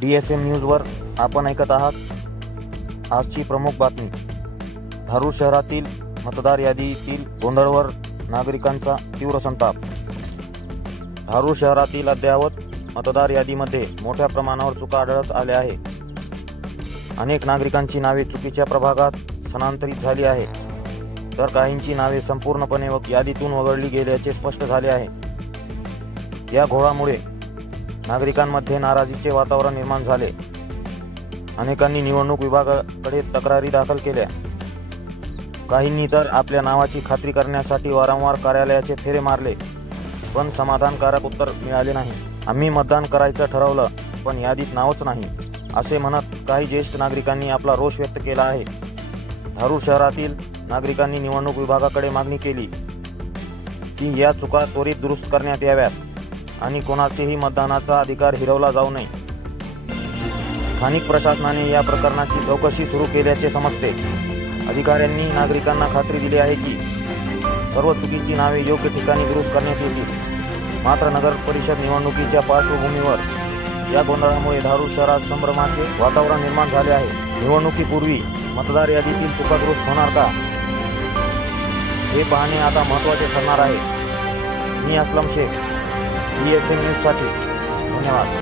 D S M न्यूजवर आपण ऐकत आहात. आजची प्रमुख बातमी धारूर शहरातील मतदार यादीतील गोंधळवर नागरिकांचा तीव्र संताप. धारूर शहरातील अद्ययावत मतदार यादीमध्ये मोठ्या प्रमाणावर चुका आढळत आल्या आहे अनेक नागरिकांची नावे चुकीच्या प्रभागात स्थानांतरित झाली आहे तर काहींची नावे संपूर्णपणे व- यादीतून वगळली गेल्याचे स्पष्ट झाले आहे. या घोळामुळे नागरिकांमध्ये नाराजीचे वातावरण निर्माण झाले. अनेकांनी निवडणूक विभागाकडे तक्रारी दाखल केल्या. काहींनी तर आपल्या नावाची खात्री करण्यासाठी वारंवार कार्यालयाचे फेरे मारले पण समाधानकारक उत्तर मिळाले नाही. आम्ही मतदान करायचं ठरवलं पण यादीत नावच नाही असे म्हणत काही ज्येष्ठ नागरिकांनी आपला रोष व्यक्त केला आहे. धारूर शहरातील नागरिकांनी निवडणूक विभागाकडे मागणी केली की या चुका त्वरित दुरुस्त करण्यात याव्यात. आणि कोणाचेही मतदानाचा अधिकार हिरवला जाऊ नये. स्थानिक प्रशासनाने या प्रकरणाची चौकशी सुरू केल्याचे समजते. अधिकाऱ्यांनी नागरिकांना खात्री दिली आहे की सर्व चुकीची नावे योग्य ठिकाणी दुरुस्त करण्यात येतील. मात्र नगर परिषद निवडणुकीच्या पार्श्वभूमीवर या गोंधळामुळे धारूर शहरात संभ्रमाचे वातावरण निर्माण झाले आहे. निवडणुकीपूर्वी मतदार यादीतील चुका दुरुस्त होणार का? हे पाहणे आता महत्त्वाचे ठरणार आहे. मी Aslam Shaikh. B S M न्यूजसाठी धन्यवाद.